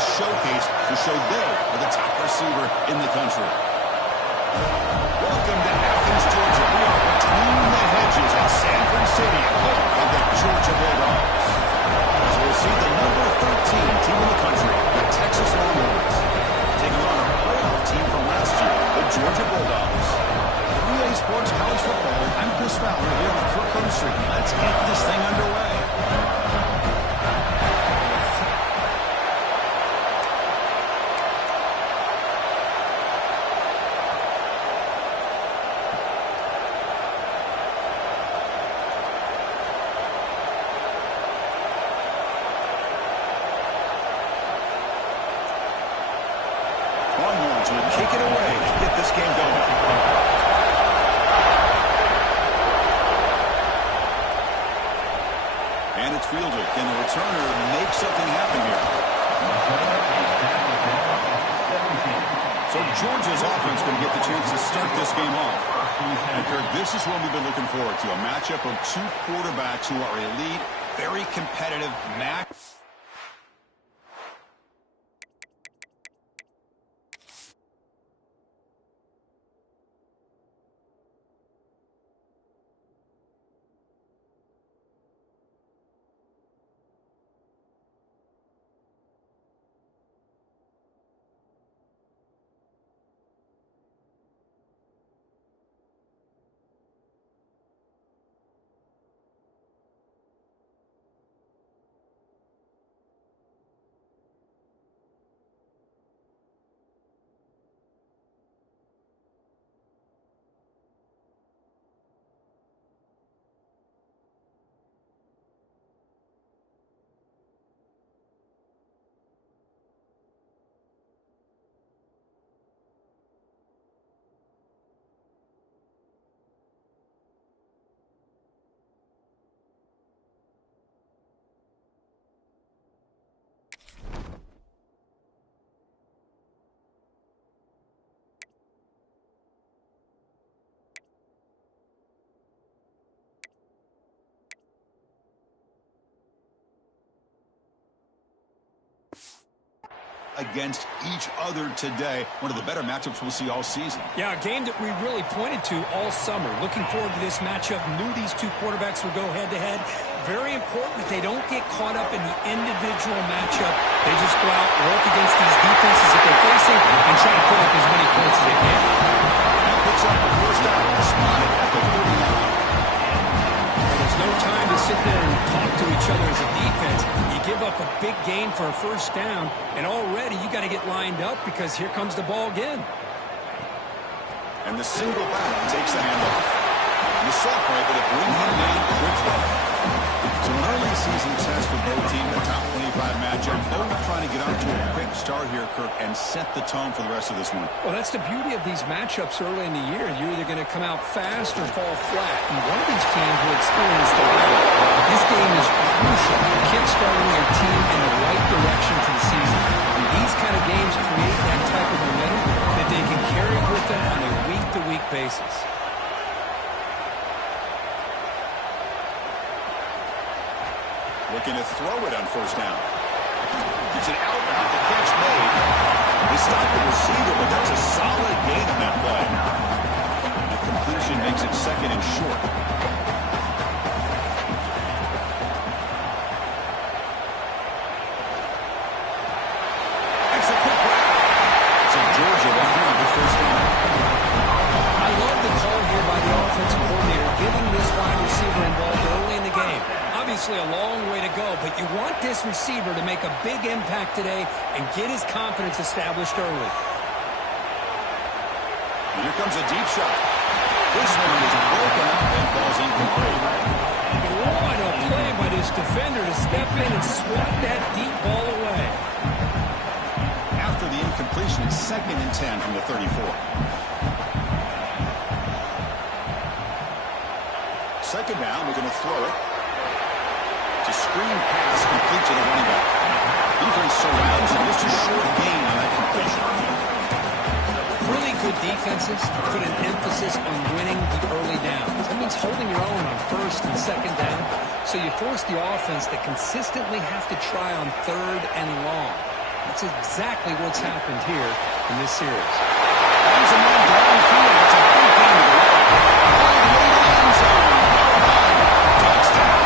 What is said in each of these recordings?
this showcase to show they are the top receiver in the country. Welcome to Athens, Georgia. We are between the hedges at Sanford City, home of the Georgia Bulldogs. As we'll see the number 13 team in the country, the Texas Longhorns, taking on a playoff team from last year, the Georgia Bulldogs. EA Sports College Football, I'm Chris Fowler here with Kirk Herbstreit. Let's get this thing underway. Longhorns will kick it away to get this game going. And it's fielded. Can the returner make something happen here? So Georgia's offense going to get the chance to start this game off. And Kirk, this is what we've been looking forward to. A matchup of two quarterbacks who are elite, very competitive, against each other today. One of the better matchups we'll see all season. Yeah, a game that we really pointed to all summer. Looking forward to this matchup. Knew these two quarterbacks would go head-to-head. Very important that they don't get caught up in the individual matchup. They just go out, work against these defenses that they're facing, and try to put up as many points as they can. That picks up the first down, spotted at the 49. There's no time to sit there and talk to each other as a defense. You give up a big gain for a first down, and already you got to get lined up because here comes the ball again. And the single back takes the handoff. The sophomore able to bring him in quickly. So an early season test for both teams, the top 25 matchup. Both trying to get off to a quick start here, Kirk, and set the tone for the rest of this one. Well, that's the beauty of these matchups early in the year. You're either going to come out fast or fall flat, and one of these teams will experience the latter. This game is crucial. Kick-starting your team in the right direction for the season. And these kind of games create that type of momentum that they can carry with them on a week-to-week basis. Looking to throw it on first down. It's an outbound. The catch made. They stop the receiver, but that's a solid gain on that play. The completion makes it second and short. That's a quick route. So Georgia behind the first down. I love the call here by the offensive coordinator, getting this wide receiver involved early in the game. Obviously a long way to go, but you want this receiver to make a big impact today and get his confidence established early. Here comes a deep shot. This one is broken up and falls incomplete. What a play by this defender to step in and swat that deep ball away. After the incompletion, it's 2nd and 10 from the 34. Second down, we're going to throw it. It's a screen pass complete to the running back. Defense surrounds him. Just a short gain on that completion. Really good defenses put an emphasis on winning the early downs. That means holding your own on first and second down. So you force the offense to consistently have to try on third and long. That's exactly what's happened here in this series. There's a man downfield. It's a big game to the right. All the way to the end zone. Touchdown.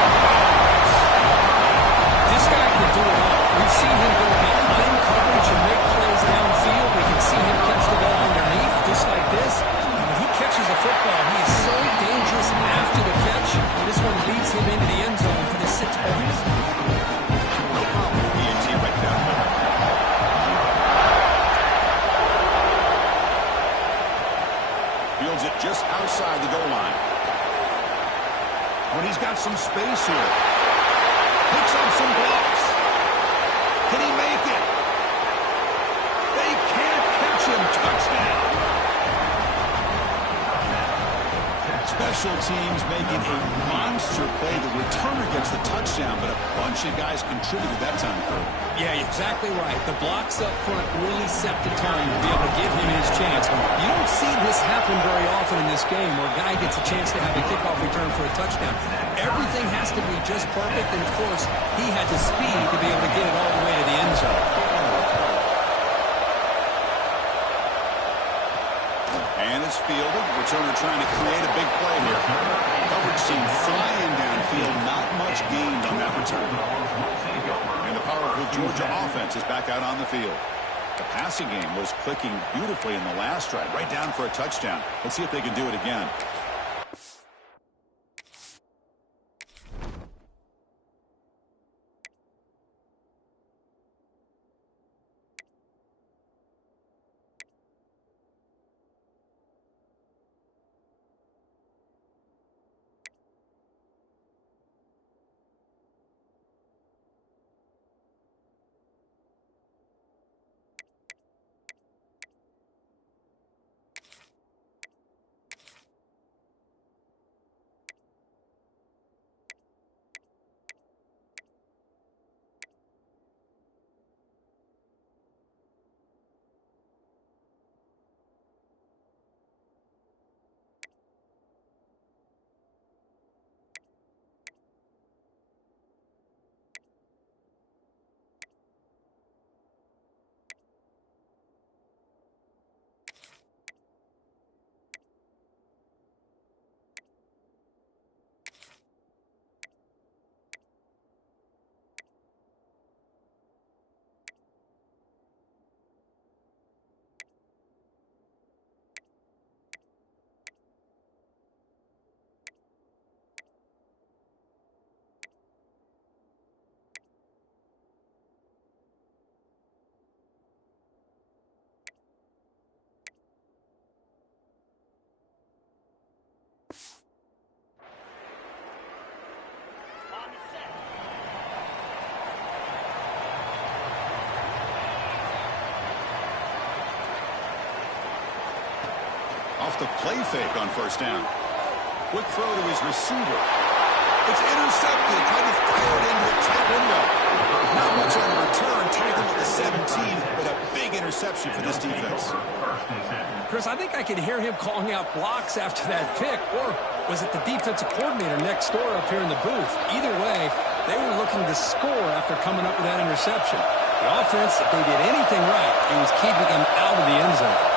This guy can do it all. We've seen him go behind coverage and make plays downfield. We can see him catch the ball underneath, just like this. When he catches a football, he is so dangerous after the catch. This one leads him into the end zone for the 6 points. No problem. ENT right down there. Fields it just outside the goal line. When he's got some space here. Picks up some blocks. Can he make it? They can't catch him. Touchdown. Special teams making a monster play. The returner gets the touchdown, but a bunch of guys contributed that time, Kurt. Yeah, exactly right. The blocks up front really set the tone to be able to give him his chance. You don't see this happen very often in this game where a guy gets a chance to have a kickoff return for a touchdown. Everything has to be just perfect, and of course, he had the speed to be able to get it all the way to the end zone. And it's fielded. Returner trying to create a big play here. Coverage team flying downfield. Not much gained on that return. And the powerful Georgia offense is back out on the field. The passing game was clicking beautifully in the last drive. Right down for a touchdown. Let's see if they can do it again. Off the play fake on first down. Quick throw to his receiver. It's intercepted. Trying to fire it into a tight window. Not much on the return. Tackled at the 17, but a big interception for this defense. Chris, I think I could hear him calling out blocks after that pick. Or was it the defensive coordinator next door up here in the booth? Either way, they were looking to score after coming up with that interception. The offense, if they did anything right, it was keeping them out of the end zone.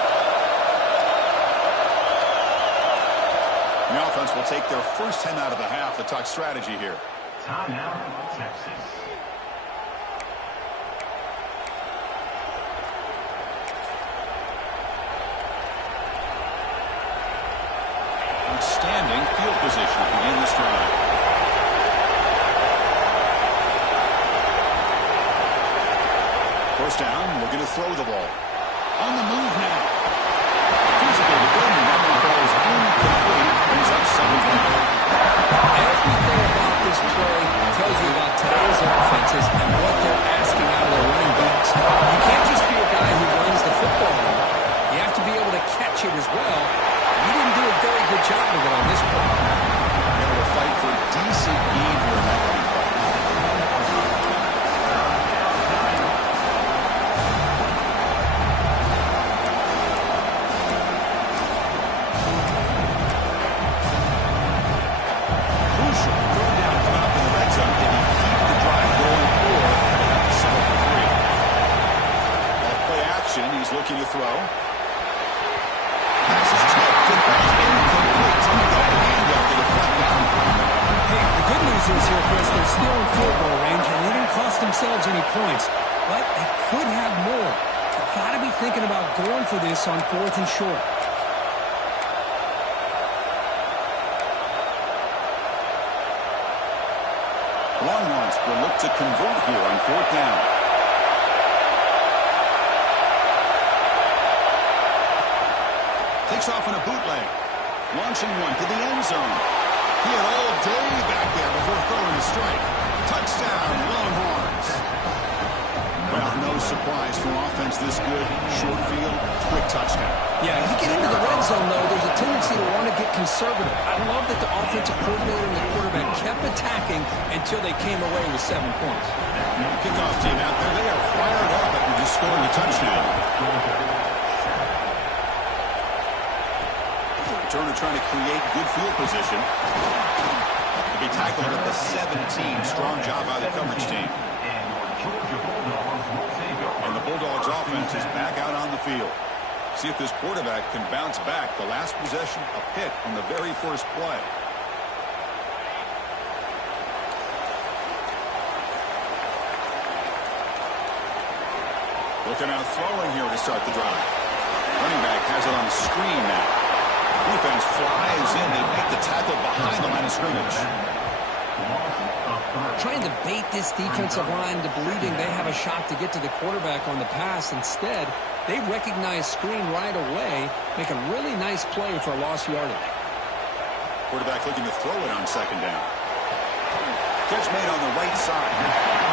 The offense will take their first 10 out of the half to talk strategy here. Timeout, Texas. Outstanding field position to begin this drive. First down, looking to throw the ball. On the move now. Feasible to go, that one falls incomplete. Brings up 7 points. Everything about this play tells you about today's offenses and what they're asking out of their running backs. You can't just be a guy who runs the football. You have to be able to catch it as well. He didn't do a very good job of it on this play. Able to fight for decent gain here in that running play. Crucial third down come out in the red zone. Did he keep the drive going, or motion. He's looking to throw. Pass is tipped. Incomplete. The handoff to deflect that. Hey, the good news is here, Chris, they're still in field goal range, and they didn't cost themselves any points. But they could have more. They've got to be thinking about going for this on 4th and short. Longhorns will look to convert here on 4th down. Takes off on a bootleg. Launching one to the end zone. He had all day back there before throwing a strike. Touchdown, Longhorns. Well, no surprise for offense this good. Short field, quick touchdown. Yeah, you get into the red zone, though, there's a tendency to want to get conservative. I love that the offensive coordinator and the quarterback kept attacking until they came away with 7 points. Kickoff team out there. They are fired up after just scoring a touchdown. Turner trying to create good field position. To be tackled at the 17. Strong job by the coverage team. And the Bulldogs offense is back out on the field. See if this quarterback can bounce back. The last possession, a pick on the very first play. Looking out throwing here to start the drive. Running back has it on the screen now. Defense flies in. They make the tackle behind the line of scrimmage. Trying to bait this defensive line to believing they have a shot to get to the quarterback on the pass. Instead, they recognize screen right away, make a really nice play for a lost yardage. Quarterback looking to throw it on 2nd down. Catch made on the right side.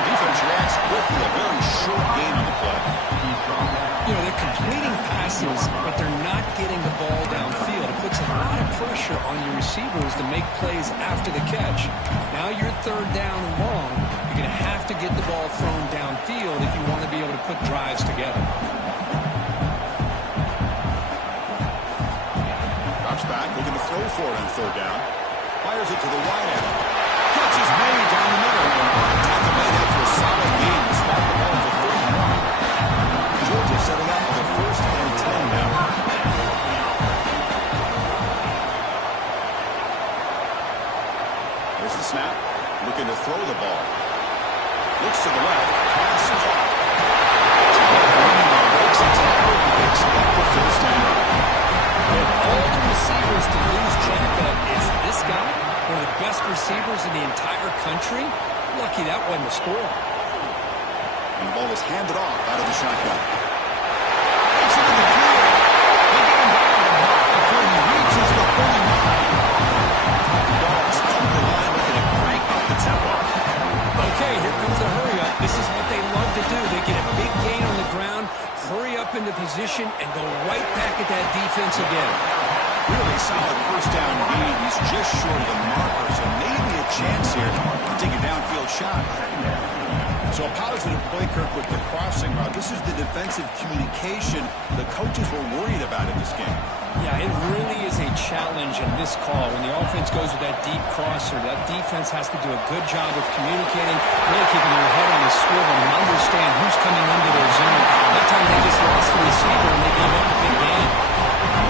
Defense reacts quickly. A very short gain on the play. You know, they're completing passes, but they're not getting the ball downfield. It puts a lot of pressure on your receivers to make plays after the catch. Now you're 3rd down and long. You're going to have to get the ball thrown downfield if you want to be able to put drives together. Drops back, looking to throw for it on 3rd down. Fires it to the wide end. Catch is made down the middle. Tackle made after a solid gain to spot the ball for 31. Georgia setting up for the 1st and 10 now. There's the snap. Looking to throw the ball. Looks to the left. Pass caught. Breaks a tackle. Picks up the 1st down. With all the receivers to lose track of, is this guy one of the best receivers in the entire country? Lucky that wasn't a score. And the ball is handed off out of the shotgun. It's in the clear. They get him down the block before he reaches the 49. Dogs up the line looking to crank up the tempo. Okay, here comes the hurry up. This is what they love to do. They get a big gain on the ground, hurry up into position, and go right back at that defense again. Really solid 1st down gain. He's just short of the marker, so maybe a chance here to take a downfield shot. So a positive play, Kirk, with the crossing route. This is the defensive communication the coaches were worried about in this game. Yeah, it really is a challenge in this call. When the offense goes with that deep crosser, that defense has to do a good job of communicating, really keeping their head on a swivel and understand who's coming into their zone. That time they just lost the receiver and they gave up a big gain.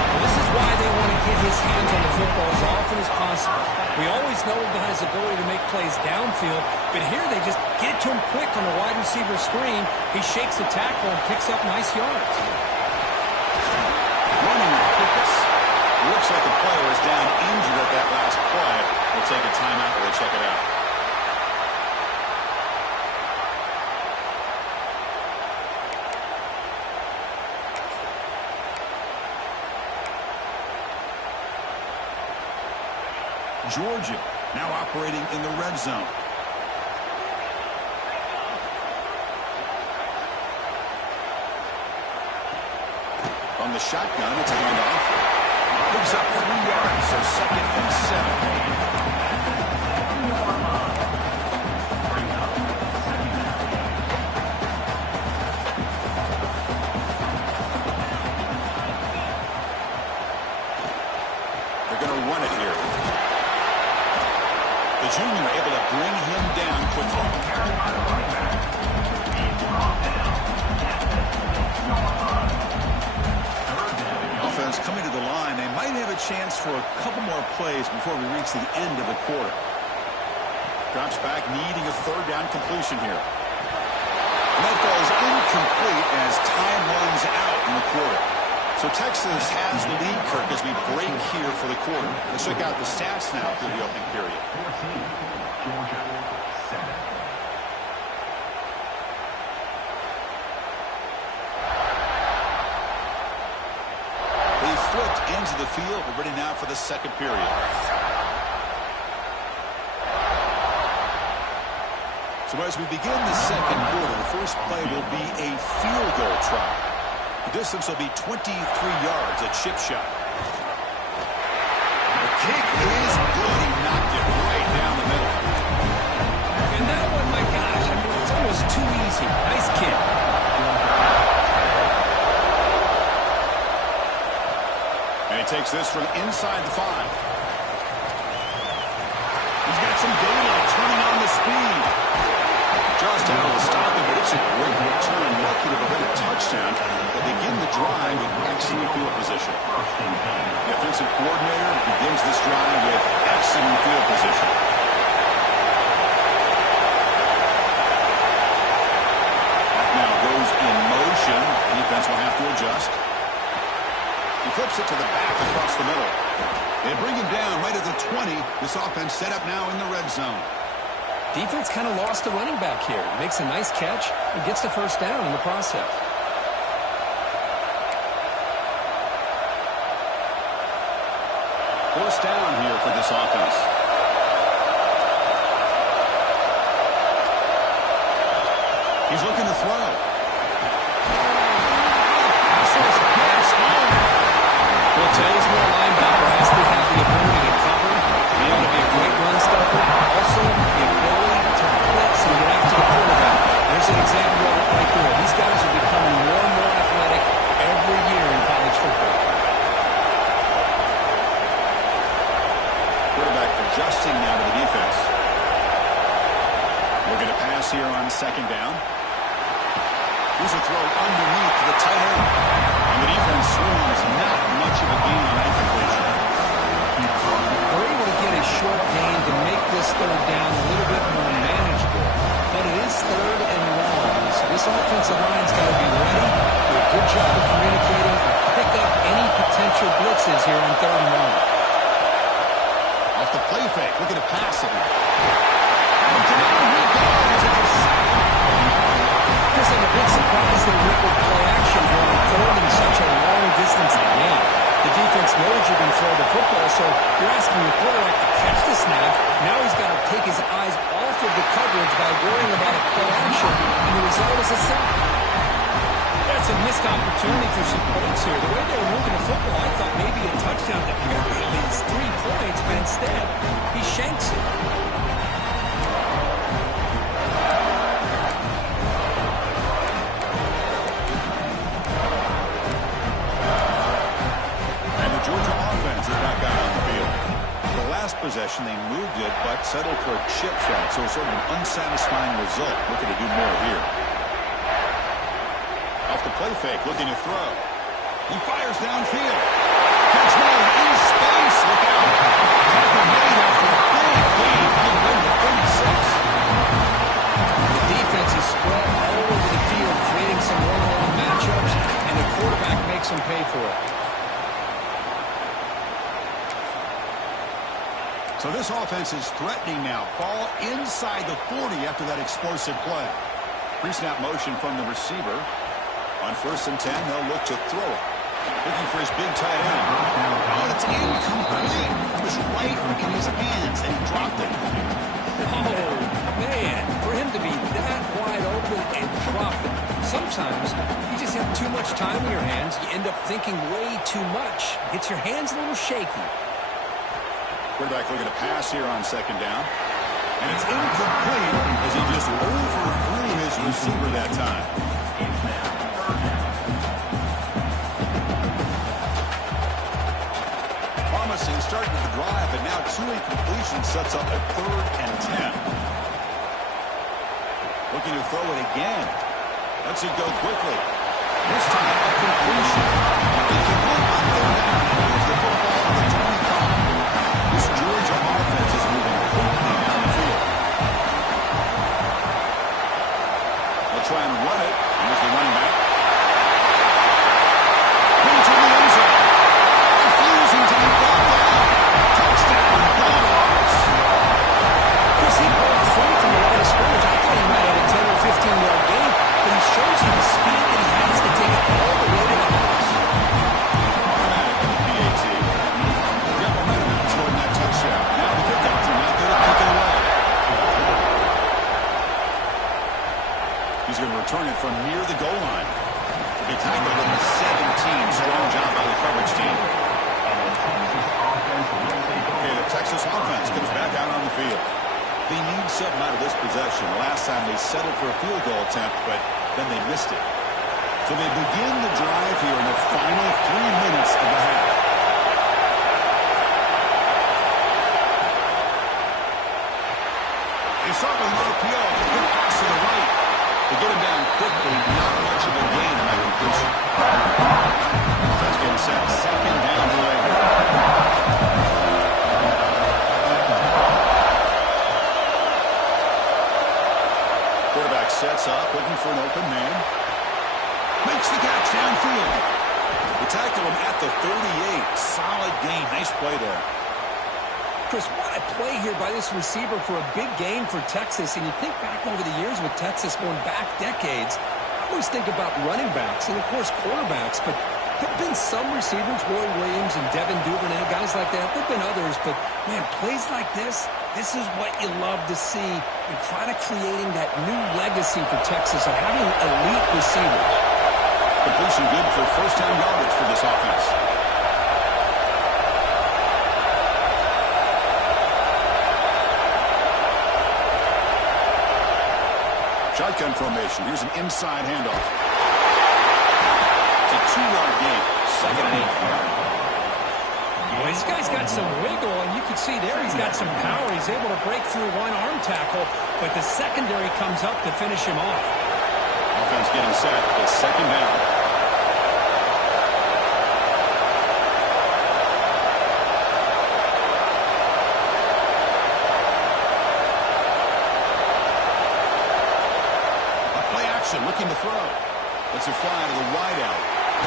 Well, this is why they want to get his hands on the football as often as possible. We always know about his ability to make plays downfield, but here they just get to him quick on the wide receiver screen. He shakes the tackle and picks up nice yards. Running with purpose. Looks like the player is down injured at that last play. We'll take a timeout while they check it out. Georgia now operating in the red zone. On the shotgun, it's a handoff. Moves up 3 yards, so 2nd and 7. They're going to run it here. The junior able to bring him down quickly. chance for a couple more plays before we reach the end of the quarter. Drops back, needing a third down completion here. And that falls incomplete as time runs out in the quarter. So Texas has the lead, Kirk, as we break here for the quarter. Let's check out the stats now through the opening period. 14, Georgia, 7. They flipped into the field. We're ready now for the second period. So as we begin the second quarter, the first play will be a field goal try. The distance will be 23 yards at chip shot. The kick is good. He knocked it right down the middle. And that one, my gosh, I mean, it's almost too easy. Nice kick. And he takes this from inside the 5. He's got some daylight turning on the speed. Just able to stop him, but it's a great return. That could have been a touchdown. They begin the drive with excellent field position. The offensive coordinator begins this drive with excellent field position. That now goes in motion. Defense will have to adjust. He flips it to the back across the middle. They bring him down right at the 20. This offense set up now in the red zone. Defense kind of lost the running back here. Makes a nice catch and gets the first down in the process. First down here for this offense. He's looking to throw. Well, today's more linebacker has to have the ability to cover, be able to be a great run stuffer, also the ability to blitz and get after the quarterback. There's an example of it right there. These guys are becoming more and more athletic every year in college football. Quarterback adjusting now to the defense. We're going to pass here on second down. Here's a throw underneath to the tight end. And the defense swings not much of a gain on that completion. They're able to get a short gain to make this third down a little bit more manageable. But it is third and long, so this offensive line's got to be ready, do a good job of communicating, and pick up any potential blitzes here on third and long. Off the play fake, looking to pass it. And down he goes at the second. This is a big surprise they went with play action here on third in such a long distance game. The defense knows you can throw the football, so you're asking your quarterback to catch the snap. Now he's got to take his eyes off of the coverage by worrying about a play action, and the result is a sack. That's a missed opportunity for some points here. The way they were moving the football, I thought maybe a touchdown to bury at least 3 points, but instead, he shanks it. Possession, they moved it, but settled for a chip shot, so sort of an unsatisfying result. Looking to do more here. Off the play fake, looking to throw. He fires downfield. Catch made in space. Look out. Tackle made after a big gain. He'll win the 36. The defense is spread all over the field, creating some one-on-one matchups, and the quarterback makes them pay for it. So this offense is threatening now. Ball inside the 40 after that explosive play. Pre-snap motion from the receiver. On 1st and 10, they'll look to throw it. Looking for his big tight end. Oh, it's incomplete. It was right in his hands, and he dropped it. Oh, man. For him to be that wide open and drop it. Sometimes you just have too much time in your hands. You end up thinking way too much. Gets your hands a little shaky. Quarterback looking to pass here on second down. And it's incomplete as he just overthrew his receiver that time. Promising start to the drive, but now 2 incompletions sets up a 3rd and 10. Looking to throw it again. Lets it go quickly. This time a completion. Incomplete on third down. Here's the football on the 20. something out of this possession. Last time they settled for a field goal attempt, but then they missed it. So they begin the drive here in the final 3 minutes of the half. They start with Marpiol. Good pass to the right. To get him down quickly, not much of a gain in that completion. Offense getting set. Second down the way. Quarterback sets up, looking for an open man. Makes the catch downfield. They tackle him at the 38. Solid gain. Nice play there. Chris, what a play here by this receiver for a big gain for Texas. And you think back over the years with Texas going back decades, I always think about running backs and, of course, quarterbacks. But there have been some receivers, Roy Williams and Devin Duvernay, guys like that. There have been others. But, man, plays like this is what you love to see and kind of creating that new legacy for Texas of having elite receivers. Completion good for first-down yardage for this offense. Shotgun formation. Here's an inside handoff. It's a 2-yard gain. Second and 8. Well, this guy's got some wiggle, and you can see there he's got some power. He's able to break through one arm tackle, but the secondary comes up to finish him off. Offense getting set. It's second down. Looking to throw. Let's it fly to the wide out.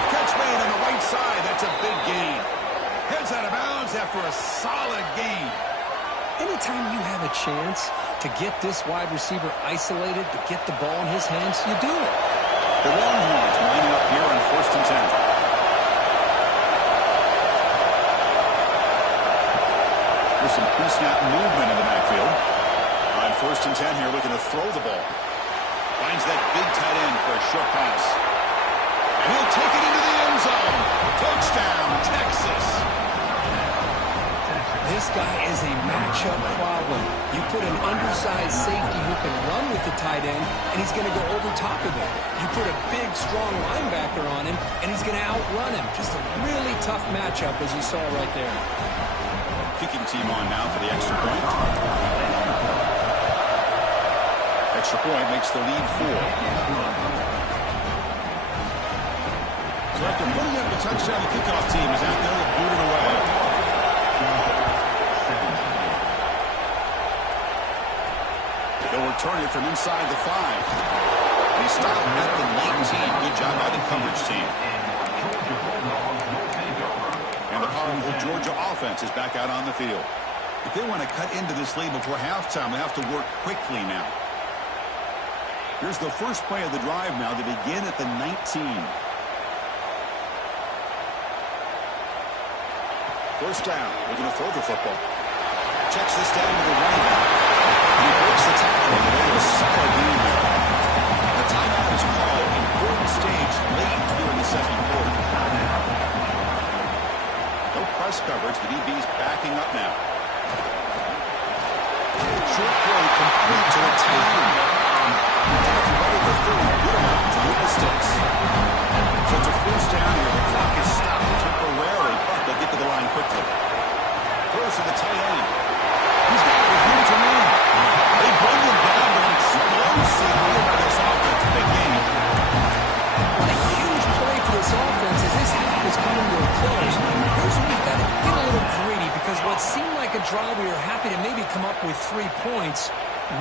Catch made on the right side. That's a big gain. Heads out of bounds after a solid gain. Anytime you have a chance to get this wide receiver isolated, to get the ball in his hands, you do it. The Longhorns lining up here on 1st and 10. There's some pre-snap movement in the backfield. On 1st and 10 here, looking to throw the ball. Finds that big tight end for a short pass. And he'll take it into the end zone. Touchdown, Texas. This guy is a matchup problem. You put an undersized safety who can run with the tight end, and he's going to go over top of him. You put a big, strong linebacker on him, and he's going to outrun him. Just a really tough matchup, as you saw right there. Kicking team on now for the extra point. Extra point makes the lead 4. So after putting up the touchdown, the kickoff team is out there to boot it away. They'll return it from inside the 5. They stop at the 19. Good job by the coverage team. And the powerful Georgia offense is back out on the field. If they want to cut into this lead before halftime, they have to work quickly now. Here's the first play of the drive now to begin at the 19. First down. We're going to throw the football. Checks this down to the running back. He breaks the tackle on the way to a solid gain there. The timeout is called. Important stage late here in the second quarter. No press coverage. The DB's backing up now. Short play complete to the tight end. The third, good enough to move the sticks. So it's a first down here. The clock is stopped temporarily, but they'll get to the line quickly. Throws to the tight end. He's got it with room to run. They bring him down to an explosive play by this offense. Big game. What a huge play for this offense as this half is coming to a close. Here's where we've got to get a little greedy because what seemed like a drive we were happy to maybe come up with 3 points.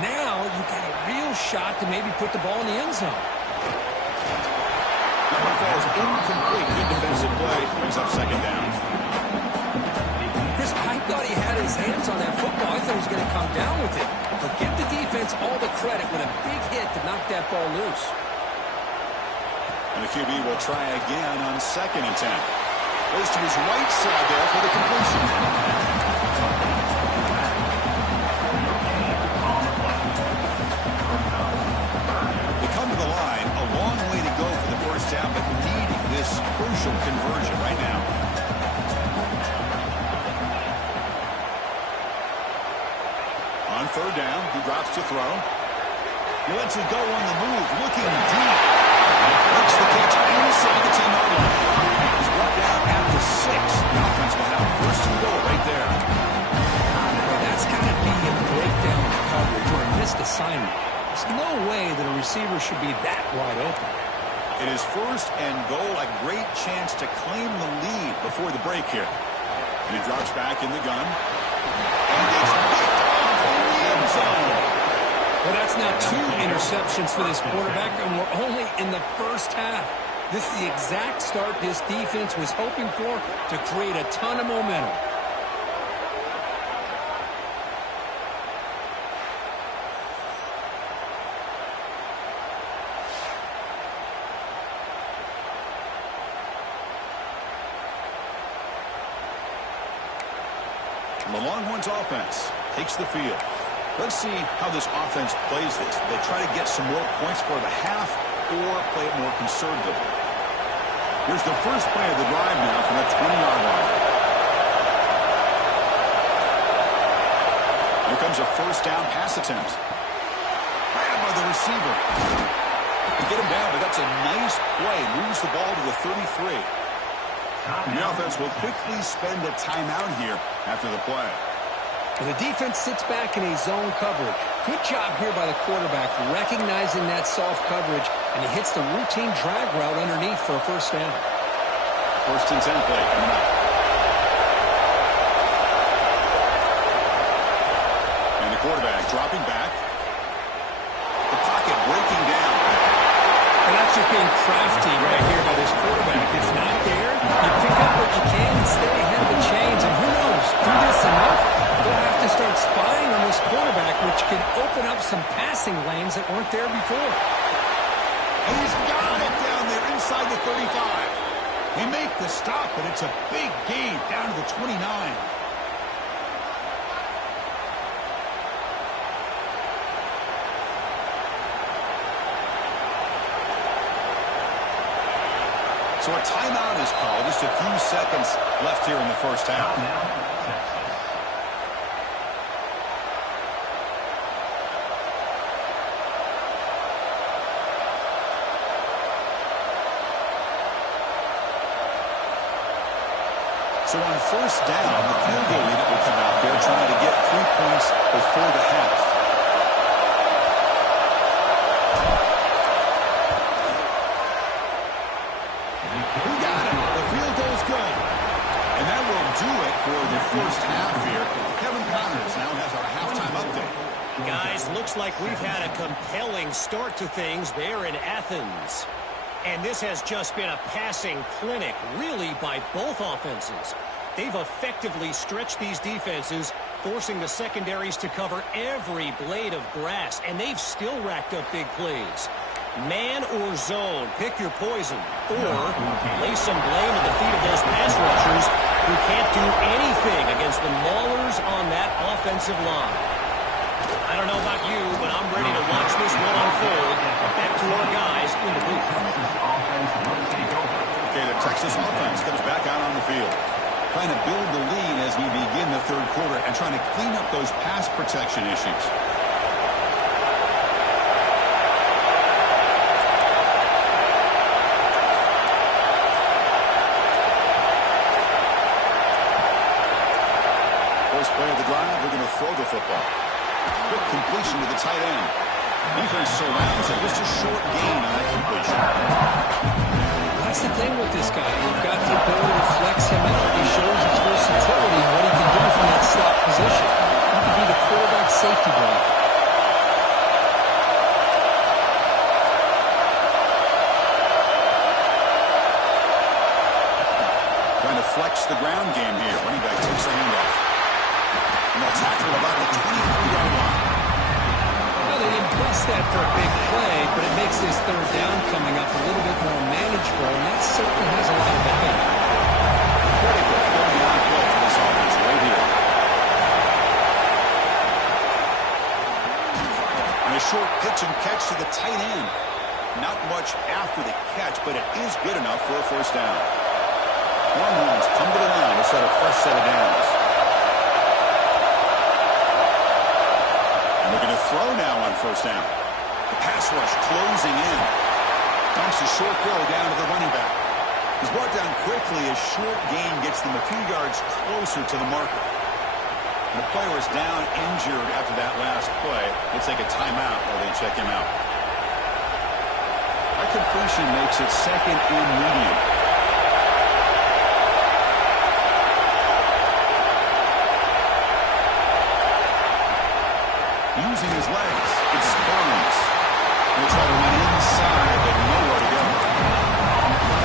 Now you've got a real shot to maybe put the ball in the end zone. That one falls incomplete. Good defensive play. Brings up second down. Chris, I thought he had his hands on that football. I thought he was going to come down with it. But give the defense all the credit with a big hit to knock that ball loose. And the QB will try again on 2nd and 10. Goes to his right side there for the completion. Down, but needing this crucial conversion right now. On third down. He drops to throw. He lets it go on the move, looking deep. Makes the catch inside the 10-yard line. He's brought down at the 6. The offense will have first and goal right there. Well, that's got to be a breakdown in coverage or a missed assignment. There's no way that a receiver should be that wide open. It is first and goal, a great chance to claim the lead before the break here. And he drops back in the gun. And it's picked off in the end zone. Well, that's now 2 interceptions for this quarterback, and we're only in the first half. This is the exact start this defense was hoping for to create a ton of momentum. The Longhorns offense takes the field. Let's see how this offense plays this. They try to get some more points for the half or play it more conservatively. Here's the first play of the drive now from the 20-yard line. Here comes a first down pass attempt. Grabbed by the receiver. They get him down, but that's a nice play. Moves the ball to the 33. The offense will quickly spend a timeout here after the play. And the defense sits back in a zone coverage. Good job here by the quarterback recognizing that soft coverage, and he hits the routine drag route underneath for a first down. First and 10 play coming up. And the quarterback dropping back. The pocket breaking down. And that's just being crafty right here by this quarterback. It's not there. You pick up what you can and stay ahead of the chains. And who knows, do this enough, they'll have to start spying on this quarterback, which could open up some passing lanes that weren't there before. And he's got it down there inside the 35. They make the stop, but it's a big gain down to the 29. So a timeout is called. Just a few seconds left here in the first half. So on first down, the field goal unit will come out there trying to get 3 points before the half. Who got it? The field goal's good. And that will do it for the first half here. Kevin Connors now has our halftime update. Guys, looks like we've had a compelling start to things there in Athens. And this has just been a passing clinic, really, by both offenses. They've effectively stretched these defenses, forcing the secondaries to cover every blade of grass, and they've still racked up big plays. Man or zone, pick your poison, or lay some blame at the feet of those pass rushers who can't do anything against the maulers on that offensive line. I don't know about you, but I'm ready to watch this one unfold. Back to our guys in the booth. Okay, the Texas offense comes back out on the field, trying to build the lead as we begin the third quarter and trying to clean up those pass protection issues. First play of the drive, they're going to throw the football. Quick completion to the tight end. Defense surrounds it. Just a short gain on that completion. That's the thing with this guy. You've got the ability to flex him out. He shows his versatility and what he can do from that slot position. He can be the quarterback safety blanket. Trying to flex the ground game here. Running back takes the handoff. And they'll tackle about the 23-yard line. Well, they didn't bust that for a big play, but it makes this third down coming up a little bit more manageable, and that certainly has a lot of value. Critical third down play for this offense right here. And a short pitch and catch to the tight end. Not much after the catch, but it is good enough for a first down. Longhorns come to the line to set a fresh set of downs. throw now on first down. The pass rush closing in. Dumps a short throw down to the running back. He's brought down quickly. A short gain gets them a few yards closer to the marker. And the player is down injured after that last play. They take a timeout while they check him out. That completion makes it second and medium. Using his legs, it's Burns. He'll try to run inside, but nowhere to go.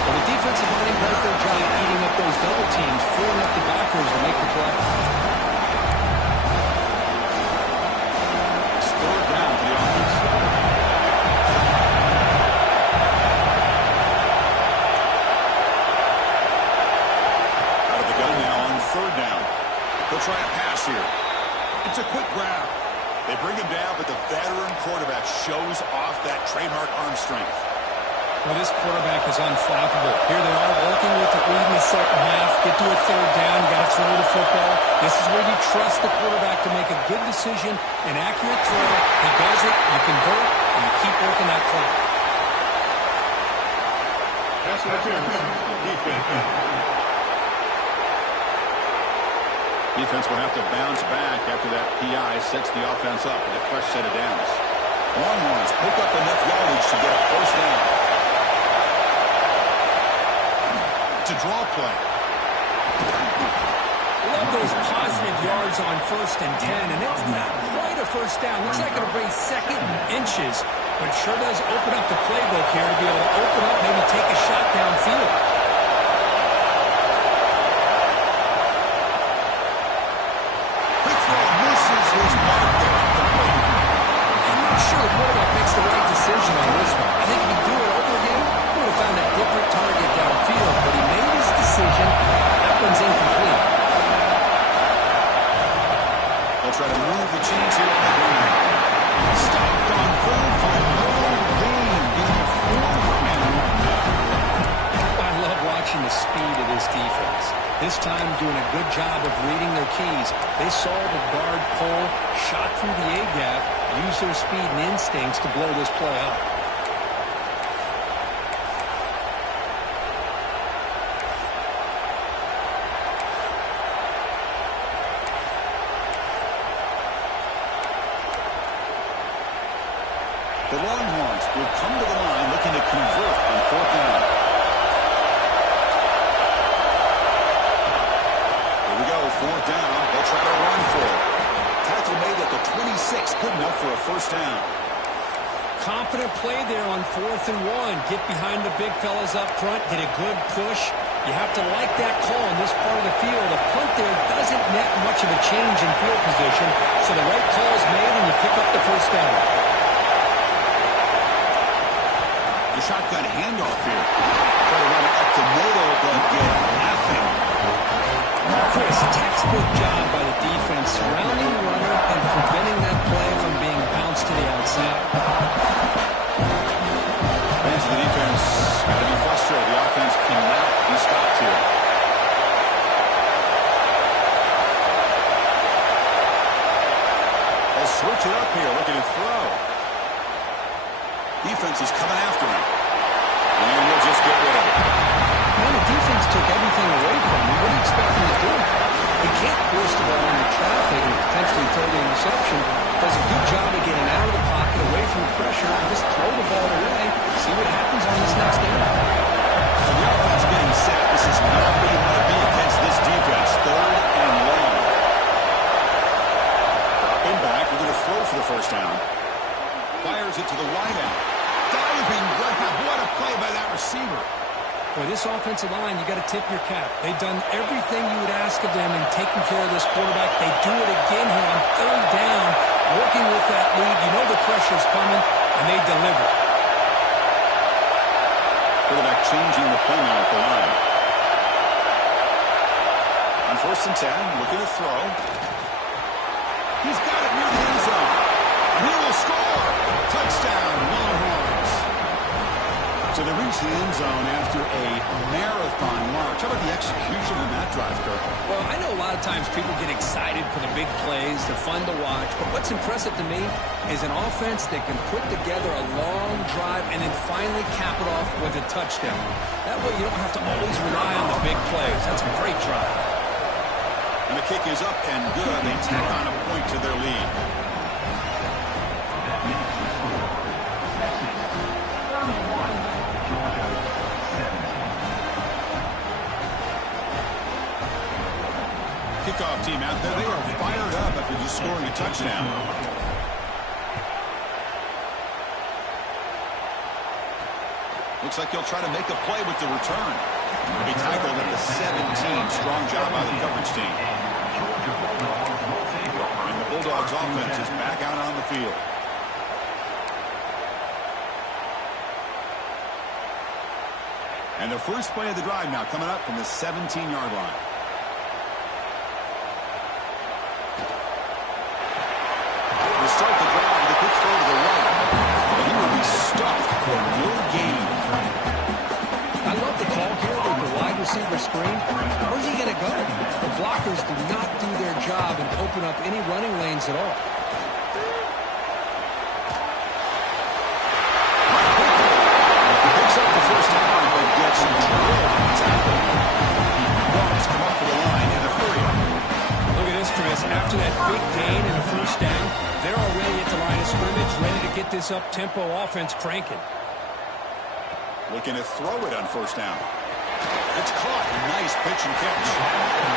Well, the defensive line does their job eating up those double teams, freeing up the backers to make the play. It's third down for the offense. Out of the gun now on third down. They'll try a pass here. It's a quick grab. They bring him down, but the veteran quarterback shows off that trademark arm strength. Well, this quarterback is unflappable. Here they are working with the lead in the second half. Get to a third down. You got to throw the football. This is where you trust the quarterback to make a good decision, an accurate throw. He does it, you convert, and you keep working that clock. Defense will have to bounce back after that PI sets the offense up with a fresh set of downs. Longhorns pick up enough yardage to get a first down. It's a draw play. Love those positive yards on 1st and 10, and it's not quite a first down. Looks like it'll bring second and inches, but sure does open up the playbook here to be able to open up, maybe take a shot downfield. The right decision on this one. I think if you do it over again, he would have found a different target downfield, but he made his decision. That one's incomplete. They'll try to move the chains here on the ground. Stopped on third for no gain. I love watching the speed of this defense. This time doing a good job of reading their keys. They saw the guard pull, shot through the A-gap, use their speed and instincts to blow this play up. The Longhorns will come to the line looking to convert on fourth down. Here we go, fourth down. They'll try to run for it. Tackle made at the 26, good enough for a first down. Confident play there on 4th and 1. Get behind the big fellas up front, get a good push. You have to like that call in this part of the field. A punt there doesn't net much of a change in field position, so the right call is made and you pick up the first down. The shotgun handoff here. Try to run it up the middle, but get nothing. Chris, textbook job by the defense, surrounding the runner and preventing that play from being bounced to the outside. Fans of the defense got to be frustrated. The offense cannot be stopped here. They'll switch it up here, looking to throw. Defense is coming after him. And he'll just get rid of it. Man, the defense took everything away from him. What do you expect him to do? He can't force the ball into traffic and potentially throw the interception. Does a good job of getting out of the pocket, away from the pressure, and just throw the ball away. See what happens on this next down. So the offense getting set. This is not where you want to be against this defense. Third and long. Dropping back. We're going to throw for the first down. Fires it to the wide end. Diving grab. What a play by that receiver. Boy, this offensive line, you got to tip your cap. They've done everything you would ask of them in taking care of this quarterback. They do it again here on third down, working with that lead. You know the pressure's coming, and they deliver. Quarterback changing the play now at the line. On 1st and 10, looking to throw. He's got it near the end zone. And he will score. Touchdown, Longhorns. So So they reach the end zone after a marathon march. How about the execution on that drive, Kirk? Well, I know a lot of times people get excited for the big plays. They're fun to watch. But what's impressive to me is an offense that can put together a long drive and then finally cap it off with a touchdown. That way you don't have to always rely on the big plays. That's a great drive. And the kick is up and good. They tack on a point to their lead. Kickoff team out there. They are fired up after just scoring a touchdown. Looks like he'll try to make a play with the return. He'll be tackled at the 17. Strong job by the coverage team. And the Bulldogs offense is back out on the field. And the first play of the drive now coming up from the 17-yard line. To start the drive with a quick throw to the right. And he will be stuffed for no gain. I love the call here with the wide receiver screen. Where's he going to go? The blockers do not do their job and open up any running lanes at all. Picks up the first down, but gets drilled on the tackle. Dogs come up to the line in a hurry up. Look at this, Chris. After that big gain in the first down, they're already at the line of scrimmage, ready to get this up-tempo offense cranking. Looking to throw it on first down. It's caught. Nice pitch and catch.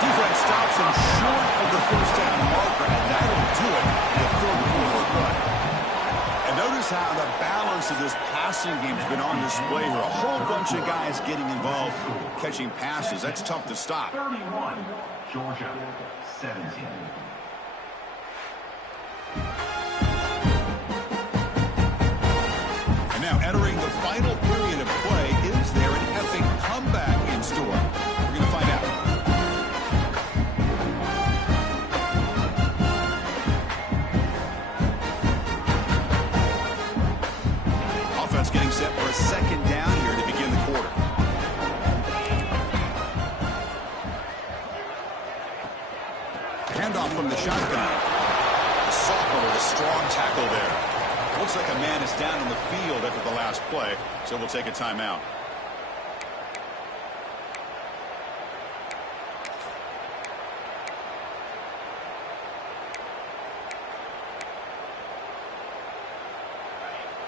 Defense stops him short of the first down marker, and that'll do it in the third quarter run. And notice how the balance of this passing game has been on display here. A whole bunch of guys getting involved, catching passes. That's tough to stop. 31, Georgia, 17. And now entering the final period of play, is there an epic comeback in store? We're going to find out. Offense getting set for a second down here to begin the quarter. Handoff from the shotgun. Sophomore with a strong tackle there. Looks like a man is down in the field after the last play, so we'll take a timeout.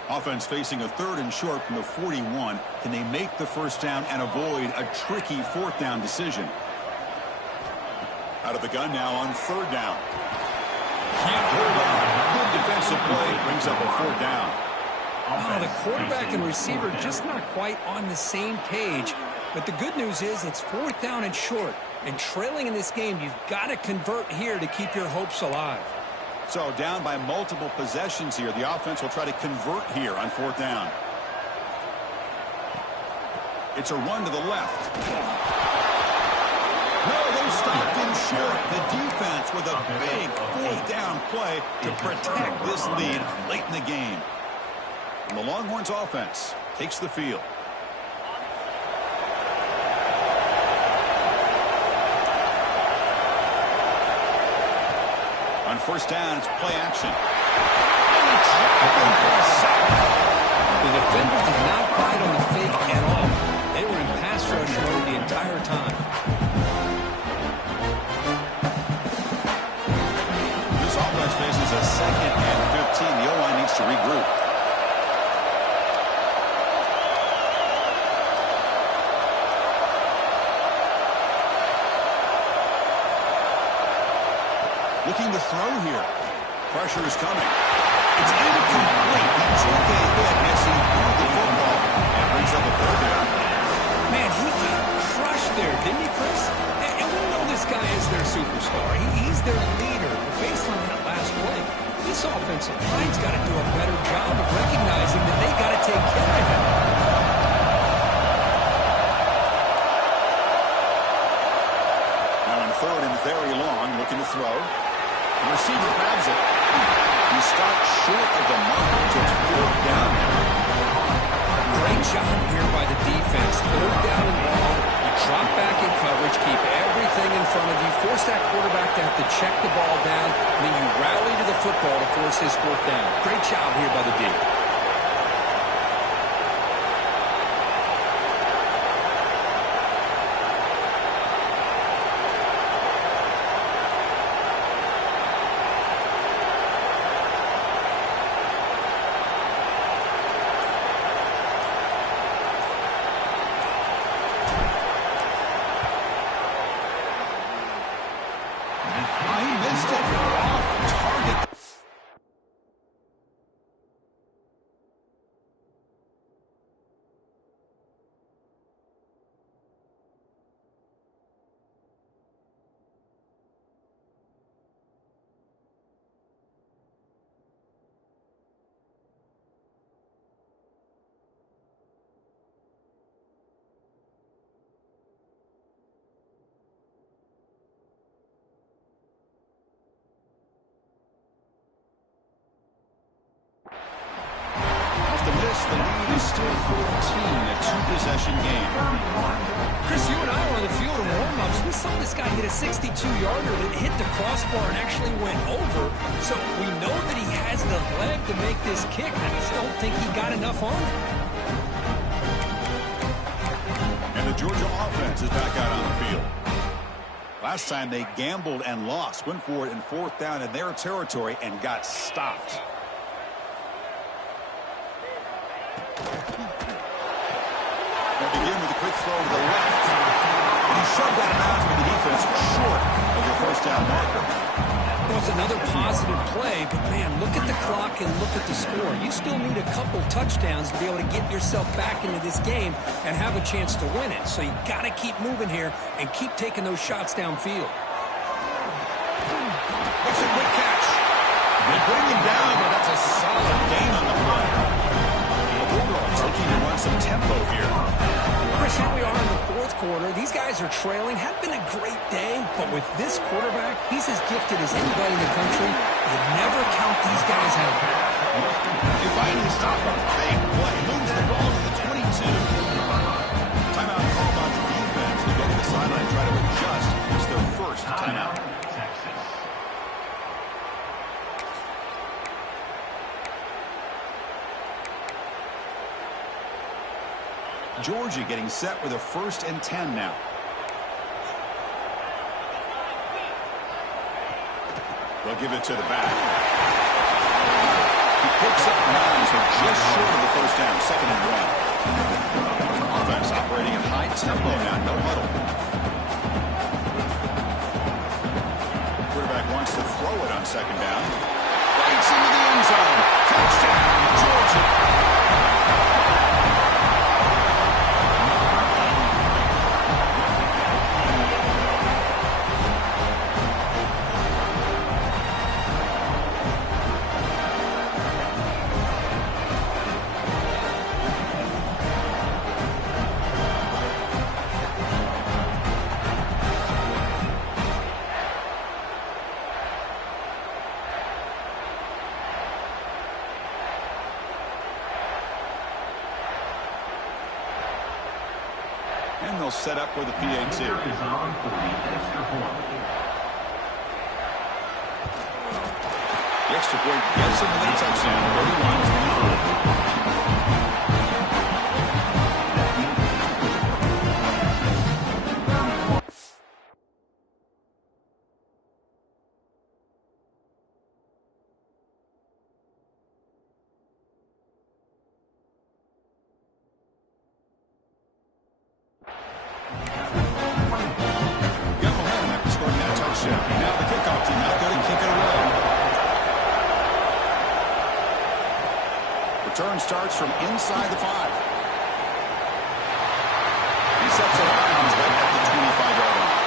Offense facing a 3rd and short from the 41. Can they make the first down and avoid a tricky 4th down decision? Out of the gun now on 3rd down. Can't hold on. Good defensive play brings up a 4th down. Oh, the quarterback and receiver just not quite on the same page. But the good news is it's 4th down and short. And trailing in this game, you've got to convert here to keep your hopes alive. So down by multiple possessions here. The offense will try to convert here on 4th down. It's a run to the left. No, they stopped him short. The defense with a big 4th down play to protect this lead late in the game. And the Longhorns offense takes the field. On first down, it's play action. The defender did not bite on the fake at all. They were in pass rush mode the entire time. This offense faces a 2nd and 15. The O-line needs to regroup. Looking to throw here. Pressure is coming. It's incomplete. He took a hit as he threw the football and brings up a 3rd down. Man, he got crushed there, didn't he, Chris? And we know this guy is their superstar. He's their leader. But based on that last play, this offensive line's got to do a better job of recognizing that they got to take care of him. Now on 3rd and very long, looking to throw. The receiver grabs it. He stopped short of the mark, so it's 4th down. Great job here by the defense. Third down and long. You drop back in coverage, keep everything in front of you, force that quarterback to have to check the ball down, and then you rally to the football to force his fourth down. Great job here by the D. The lead is still 14, a two-possession game. Chris, you and I were on the field in warm-ups. We saw this guy hit a 62-yarder that hit the crossbar and actually went over. So we know that he has the leg to make this kick. I just don't think he got enough on it. And the Georgia offense is back out on the field. Last time they gambled and lost, went for it in fourth down in their territory and got stopped. They begin with a quick throw to the left. And he shoved that out with the defense short of the first down marker. Well, it's another positive play, but man, look at the clock and look at the score. You still need a couple touchdowns to be able to get yourself back into this game and have a chance to win it. So you got to keep moving here and keep taking those shots downfield. Makes a quick catch. They bring him down, but that's a solid gain on the play. The Bulldogs looking to run some tempo here. Chris, here we are in the fourth quarter. These guys are trailing. Had been a great day, but with this quarterback, he's as gifted as anybody in the country. You never count these guys out. They finally stop him. They play. Moves the ball to the 22. Timeout called on the defense. They go to the sideline, try to adjust. It's their first timeout. Georgia getting set with a 1st and 10 now. They'll give it to the back. He picks up 9, so just short of the first down, 2nd and 1. Offense operating at high tempo now, no huddle. Quarterback wants to throw it on 2nd down. Bites into the end zone. Touchdown, Georgia. And they'll set up for the PAT. The extra point gets him to the touchdown. 31-24. Now the kickoff team out there to kick it away. Return starts from inside the 5. He sets it out right at the 25-yard line.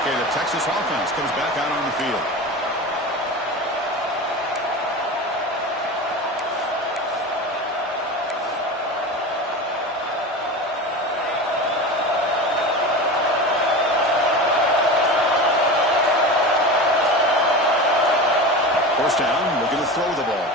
Okay, the Texas offense comes back out on the field. First down, looking to throw the ball.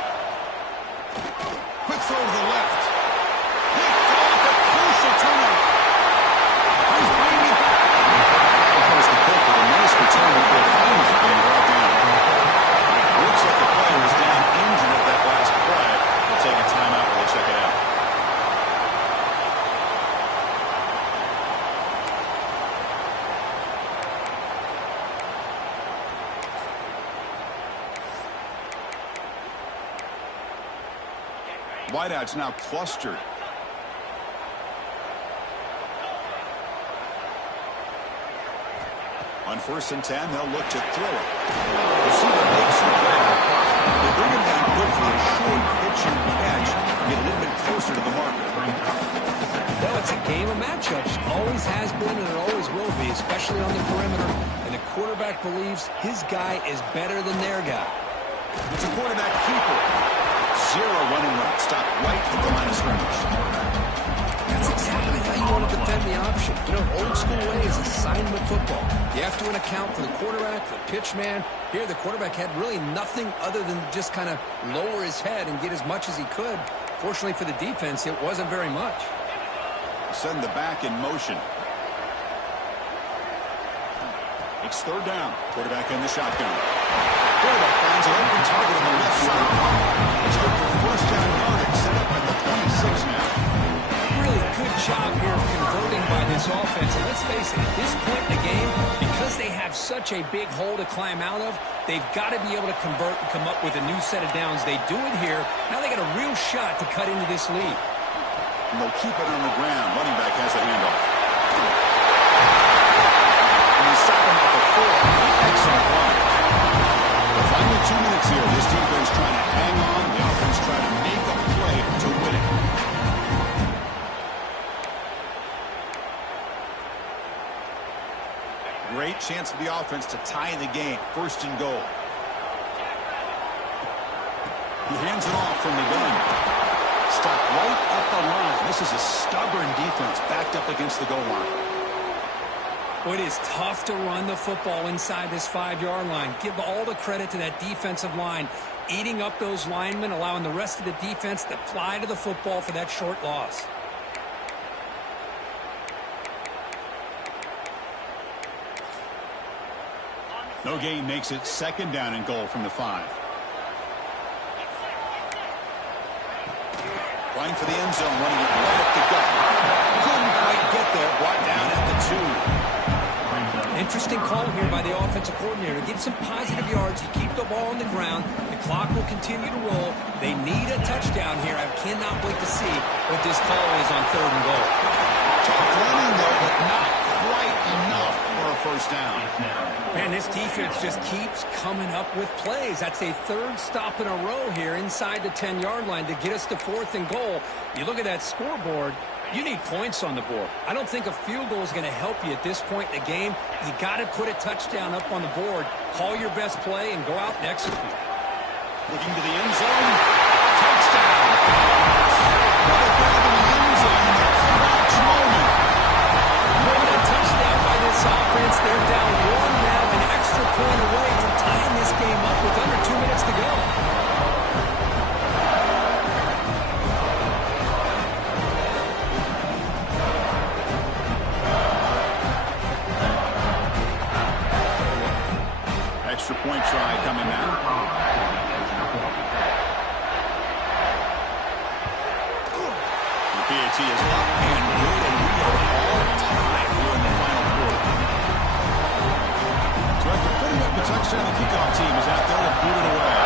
wideouts now clustered. On 1st and 10, they'll look to throw it. Receiver makes the grab. They bring him down quickly, a short pitch and catch, get a little bit closer to the marker. Well, it's a game of matchups. Always has been and it always will be, especially on the perimeter. And the quarterback believes his guy is better than their guy. It's a quarterback keeper. 0 running route. Stop right at the line of scrimmage. That's exactly how you want to defend the option. You know, old school way is assignment football. You have to account for the quarterback, the pitch man. Here, the quarterback had really nothing other than just kind of lower his head and get as much as he could. Fortunately for the defense, it wasn't very much. Send the back in motion. It's 3rd down. Quarterback in the shotgun. Quarterback finds an open target on the left side. It's good for 1st down yardage. Set up at the 26 now. Really good job here of converting by this offense. And let's face it, at this point in the game, because they have such a big hole to climb out of, they've got to be able to convert and come up with a new set of downs. They do it here. Now they got a real shot to cut into this lead. And they'll keep it on the ground. Running back has the handoff. And they stop him at the 4. Excellent run. The final 2 minutes here. This defense trying to hang on. The offense trying to make a play to win it. Great chance for the offense to tie the game. 1st and goal. He hands it off from the gun. Stop right at the line. This is a stubborn defense backed up against the goal line. Well, it is tough to run the football inside this 5-yard line. Give all the credit to that defensive line, eating up those linemen, allowing the rest of the defense to fly to the football for that short loss. No gain makes it 2nd down and goal from the 5. Running for the end zone, running it right up the gut. Couldn't quite get there, brought down at the 2. Interesting call here by the offensive coordinator. Get some positive yards. You keep the ball on the ground. The clock will continue to roll. They need a touchdown here. I cannot wait to see what this call is on 3rd and goal. Tough running though, but not quite enough for a 1st down. Man, this defense just keeps coming up with plays. That's a 3rd stop in a row here inside the 10-yard line to get us to 4th and goal. You look at that scoreboard, you need points on the board. I don't think a field goal is going to help you at this point in the game. You got to put a touchdown up on the board, call your best play, and go out and execute. Looking to the end zone. Touchdown. Another grab in the end zone. Clutch moment. What a touchdown by this offense. They're down 1 now, an extra point away from tying this game up with under 2 minutes to go. Extra point try coming now. The PAT is up and good, and we are all tied here in the final quarter. So after putting up the touchdown, the kickoff team is out there to boot it away.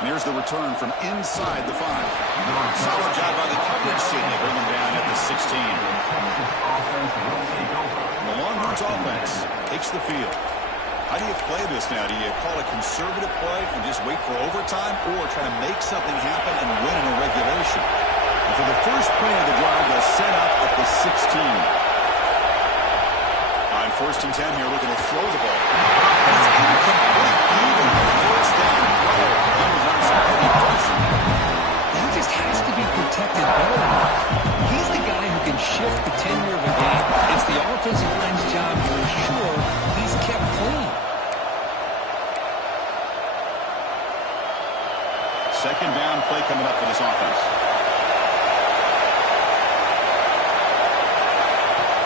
And here's the return from inside the 5. Solid job by the coverage team. They bring him down at the 16. The Longhorns offense takes the field. How do you play this now? Do you call a conservative play and just wait for overtime, or try to make something happen and win in a regulation? And for the first play of the drive, they'll set up at the 16. On 1st and 10 here, looking to throw the ball. It's incomplete. Even the 1st down throw. He was on some heavy pressure. He just has to be protected better. He's the guy who can shift the tenure of a game. It's the offensive line's job to ensure he's kept clean. 2nd down play coming up for this offense.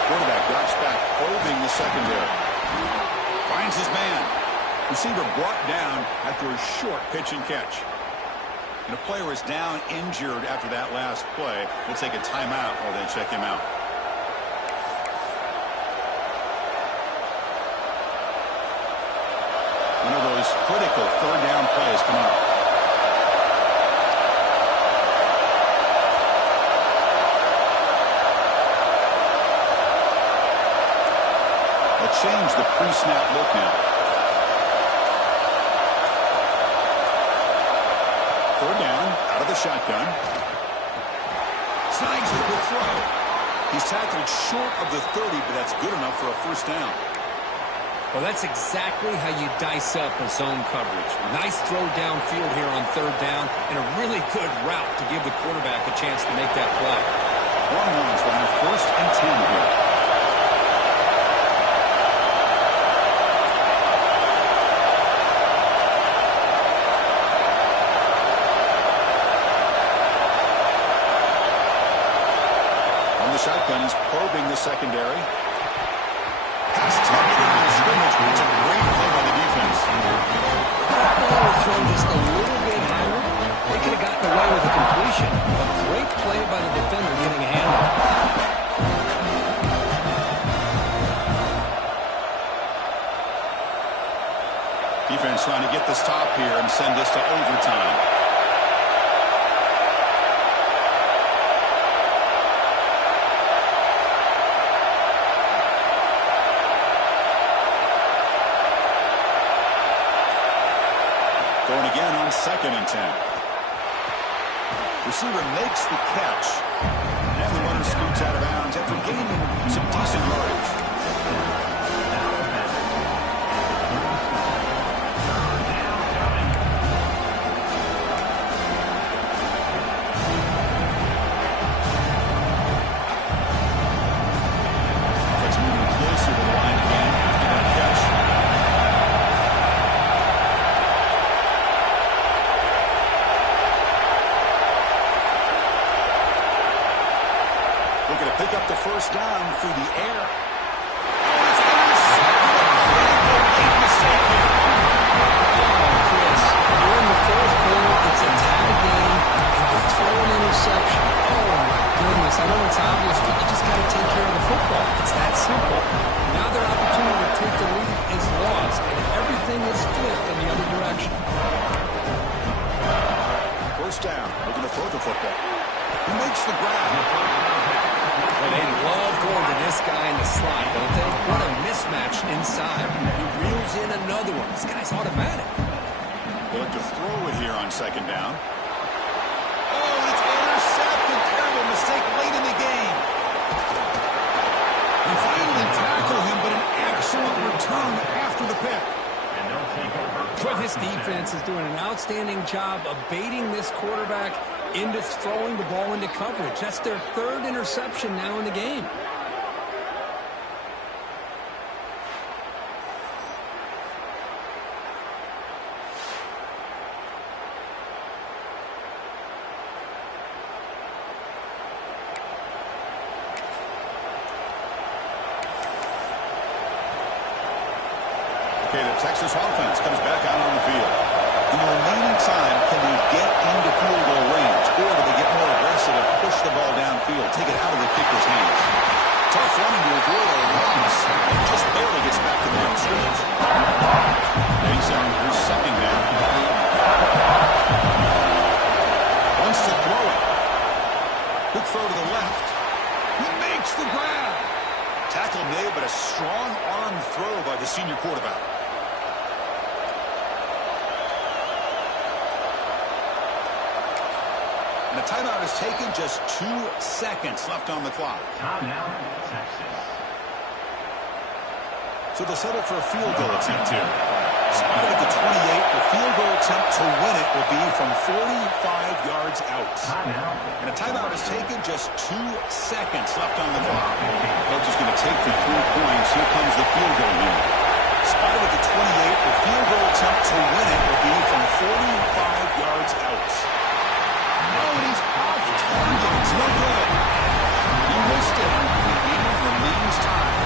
Quarterback drops back, holding the secondary. Finds his man. Receiver brought down after a short pitch and catch. And a player is down injured after that last play. We'll take a timeout while they check him out. One of those critical third down plays coming up. They'll change the pre-snap look now. Third down, out of the shotgun. Snags a good throw. He's tackled short of the 30, but that's good enough for a first down. Well, that's exactly how you dice up a zone coverage. Nice throw downfield here on third down, and a really good route to give the quarterback a chance to make that play. 1-1's running first and 10 here. On the shotgun, he's probing the secondary. Pass tucked in the scrimmage. It's a great play by the defense. That ball was thrown just a little bit higher. They could have gotten away with a completion. A great play by the defender getting a hand on it. Defense trying to get the stop here and send this to overtime. Going again on 2nd and 10. Receiver makes the catch. And the runner scoots out of bounds after gaining some decent yardage. It's moving closer to the line again after that catch. Looking to pick up the first down through the air. Oh, it's intercepted. A big mistake here. Oh, Chris, we're in the fourth quarter. It's a tie game, and you throw an interception. Oh, my goodness. I know it's obvious, but you just got to take care of the football. It's that simple. Now their opportunity to take the lead is lost, and everything is flipped in the other direction. First down. Looking to throw the football. He makes the grab. Well, they love going to this guy in the slot, don't they? What a mismatch inside. He reels in another one. This guy's automatic. They look to throw it here on 2nd down. Oh, it's intercepted. Terrible mistake late in the game. They finally tackle him, but an excellent return after the pick. Well, this defense is doing an outstanding job of baiting this quarterback into throwing the ball into coverage. That's their 3rd interception now in the game. Okay, the Texas offense comes back out on the field. In the remaining time, can they get into field goal range, or do they get more aggressive and push the ball downfield, take it out of the kicker's hands? Tough running to avoid a loss, and just barely gets back to the line of scrimmage. Here's 2nd down. Wants to throw it. Quick throw to the left. He makes the grab. Tackle made, but a strong arm throw by the senior quarterback. And a timeout is taken, just 2 seconds left on the clock. Timeout, Texas. So they'll settle for a field goal attempt here. Spotted at the 28, the field goal attempt to win it will be from 45 yards out. Timeout. And a timeout is taken, just 2 seconds left on the clock. Coach is going to take the 3 points. Here comes the field goal unit. Spotted at the 28, the field goal attempt to win it will be from 45 yards out. No, and he's off target. It's no good. He missed it. The game remains tied.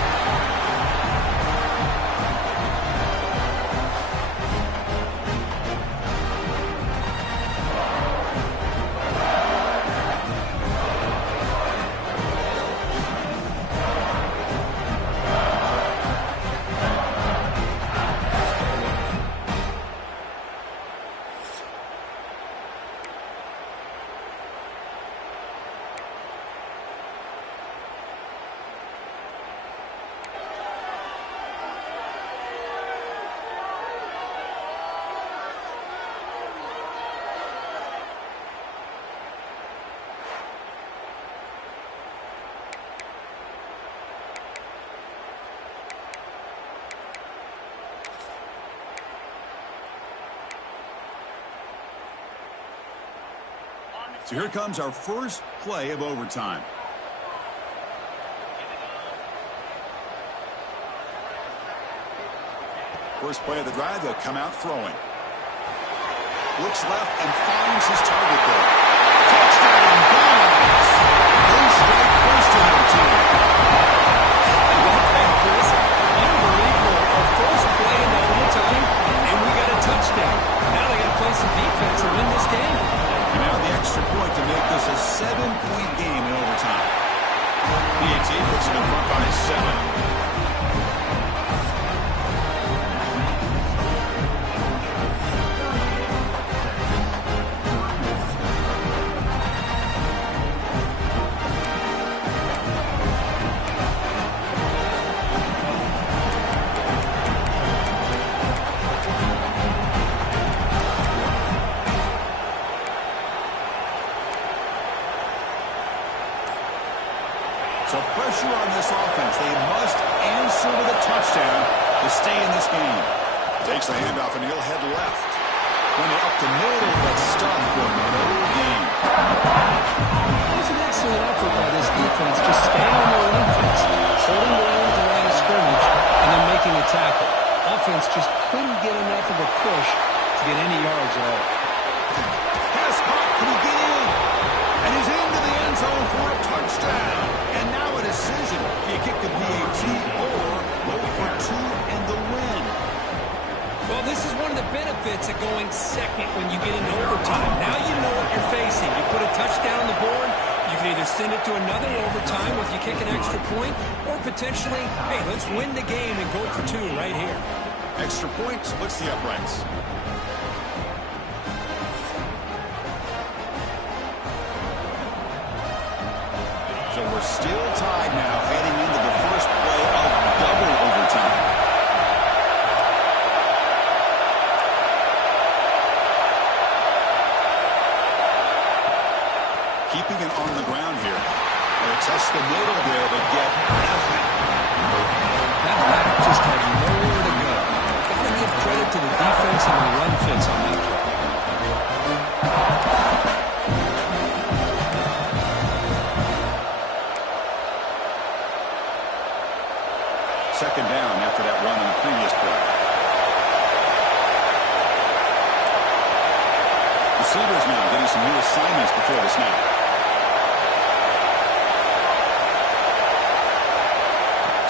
So here comes our first play of overtime. First play of the drive, they'll come out throwing. Looks left and finds his target there. Touchdown, Browns! They strike first in their team. I love that, Chris. Unbelievable. Our first play in overtime, and we got a touchdown. Now they got to play some defense and win this game. And now the extra point to make this a 7-point game in overtime. PAT puts it in front by 7. So pressure on this offense. They must answer with a touchdown to stay in this game. Takes the handoff and he'll head left. When they're up the middle, but stuffed for no gain. It was an excellent effort by this defense, just staying on their run fence, holding their own at the line of scrimmage, and then making a tackle. Offense just couldn't get enough of a push to get any yards at all. Pass caught. Can he get in? And he's into the end zone for a touchdown. And now a decision. Do you kick the PAT or go for 2 and the win? Well, this is one of the benefits of going second when you get into overtime. Now you know what you're facing. You put a touchdown on the board, you can either send it to another overtime if you kick an extra point, or potentially, hey, let's win the game and go for 2 right here. Extra point splits the uprights. So we're still tied now heading into the first play of double overtime. Keeping it on the ground here. They test the middle there to get nothing. That back just had nowhere to go. Got to give credit to the defense and the run fits on that play. Second down after that run on the previous play. Receivers now getting some new assignments before the snap.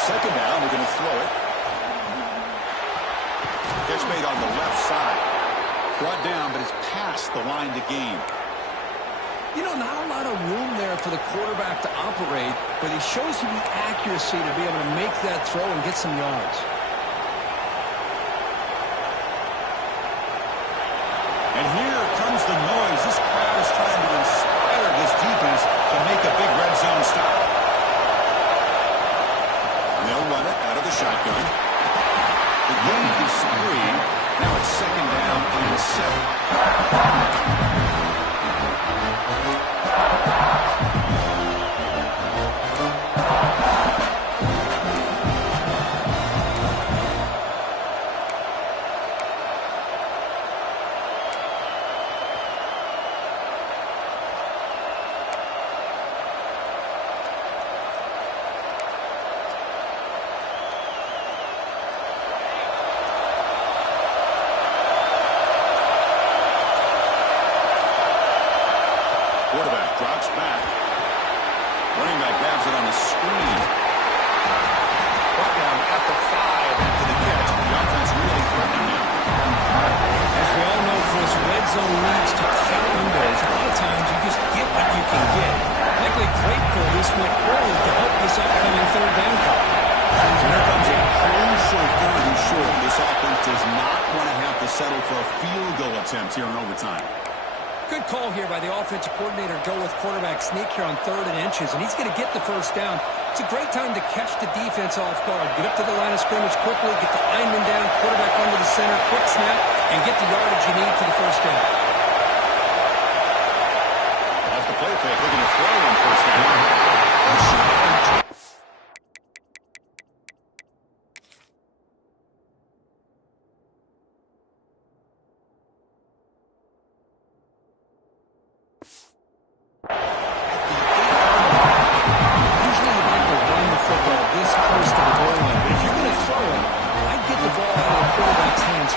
Second down, we're going to throw it. Catch made on the left side. Brought down, but it's past the line to gain. You know, not a lot of room there for the quarterback to operate, but he shows you the accuracy to be able to make that throw and get some yards. And here comes the noise. This crowd is trying to inspire this defense to make a big red zone stop. And they'll run it out of the shotgun. The gain is 3. Now it's second down and 7. Quarterback drops back. Running back grabs it on the screen. Brought down at the 5 after the catch. The offense really threatening now. As we all know, Chris, red zone leads to tight windows. A lot of times you just get what you can get. Likely grateful this went forward to help this upcoming third down call. And here comes a crucial 3rd and short. This offense does not want to have to settle for a field goal attempt here in overtime. Good call here by the offensive coordinator. Go with quarterback sneak here on 3rd and inches, and he's going to get the first down. It's a great time to catch the defense off guard. Get up to the line of scrimmage quickly, get the lineman down, quarterback under the center, quick snap, and get the yardage you need for the first down. Off the play fake, looking to throw on first down.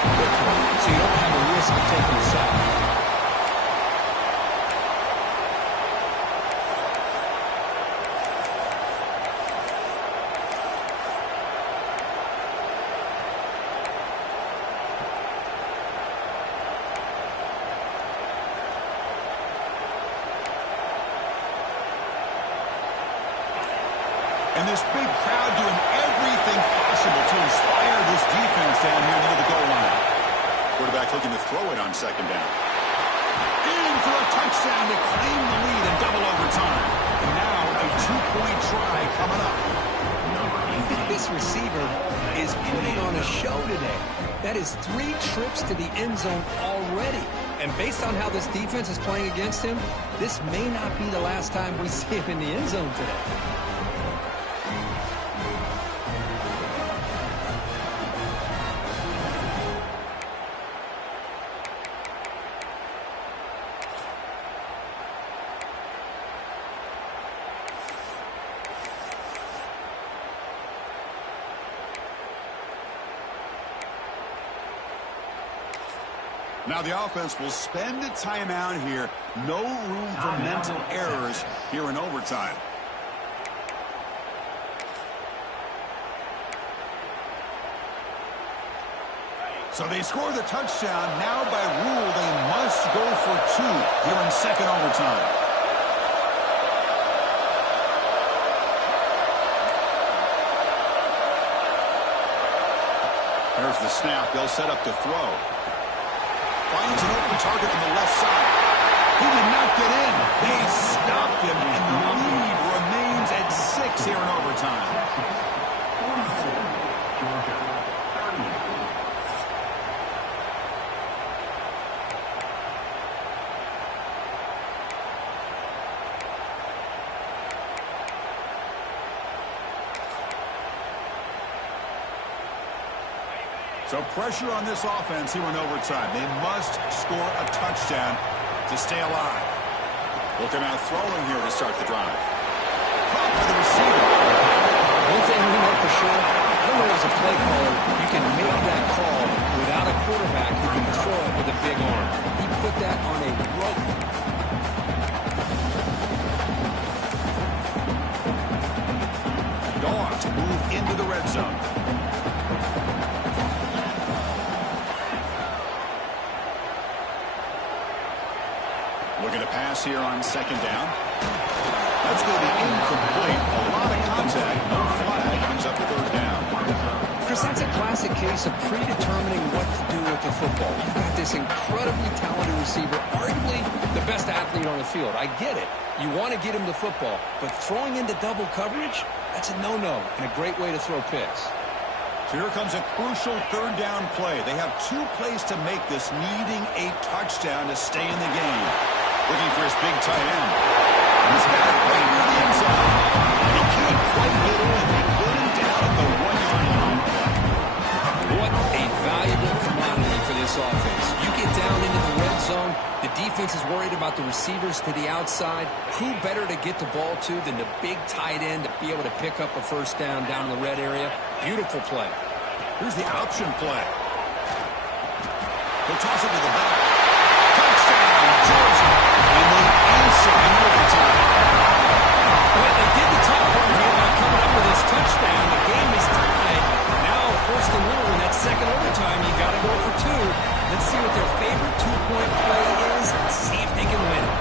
quickly so you don't have a risk of taking a sack. And this big crowd doing everything possible to inspire this defense down here near the goal line. Quarterback looking to throw it on second down. In for a touchdown to claim the lead in double overtime. And now a two-point try coming up. This receiver is putting on a show today. That is 3 trips to the end zone already. And based on how this defense is playing against him, this may not be the last time we see him in the end zone today. Now the offense will spend a timeout here. No room for mental errors here in overtime. So they score the touchdown. Now by rule they must go for 2 here in second overtime. There's the snap. They'll set up to throw. Finds an open target on the left side. He did not get in. They stopped him, and the lead remains at 6 here in overtime. So pressure on this offense here in overtime. They must score a touchdown to stay alive. Looking out throwing here to start the drive. Caught by the receiver. One thing we know for sure, I don't know as a play caller, you can make that call without a quarterback who can throw it with a big arm. He put that on a rope. Dogs move into the red zone. Looking to pass here on second down. That's going to be incomplete. A lot of contact. No flag. Brings up third down. Chris, that's a classic case of predetermining what to do with the football. You've got this incredibly talented receiver, arguably the best athlete on the field. I get it. You want to get him the football, but throwing into double coverage, that's a no-no and a great way to throw picks. So here comes a crucial third down play. They have 2 plays to make this, needing a touchdown to stay in the game. Looking for his big tight end. He's got it right near the end zone. He can't quite get in. They put him down at the 1-yard line. What a valuable commodity for this offense. You get down into the red zone, the defense is worried about the receivers to the outside. Who better to get the ball to than the big tight end to be able to pick up a first down in the red area? Beautiful play. Here's the option play. He'll toss it to the back. Touchdown, Georgia. And they answer in overtime. Well, they did the top part here by coming up with this touchdown. The game is tied. Now, first and goal in that second overtime, you got to go for 2. Let's see what their favorite 2-point play is and see if they can win it.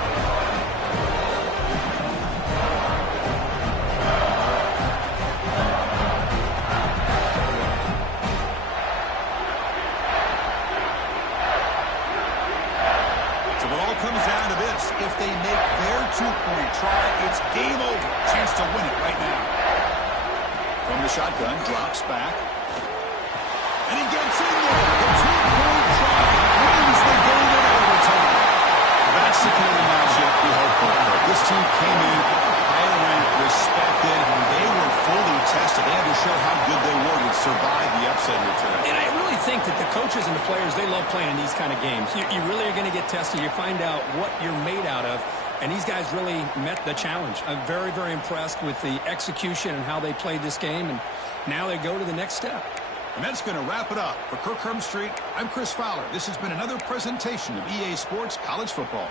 If they make their 2-point try, it's game over. Chance to win it right now. From the shotgun, drops back. And he gets in there. The 2-point try wins the game in overtime. That's the kind of matchup we hope for. This team came in higher ranked, respected. They were fully tested. They had to show how good they were to survive the upset here today. And I really think that the coaches and the players, they love playing in these kind of games. You really are going to get tested. You find out what you're made out of. And these guys really met the challenge. I'm very, very impressed with the execution and how they played this game. And now they go to the next step. And that's going to wrap it up. For Kirk Herbstreit, I'm Chris Fowler. This has been another presentation of EA Sports College Football.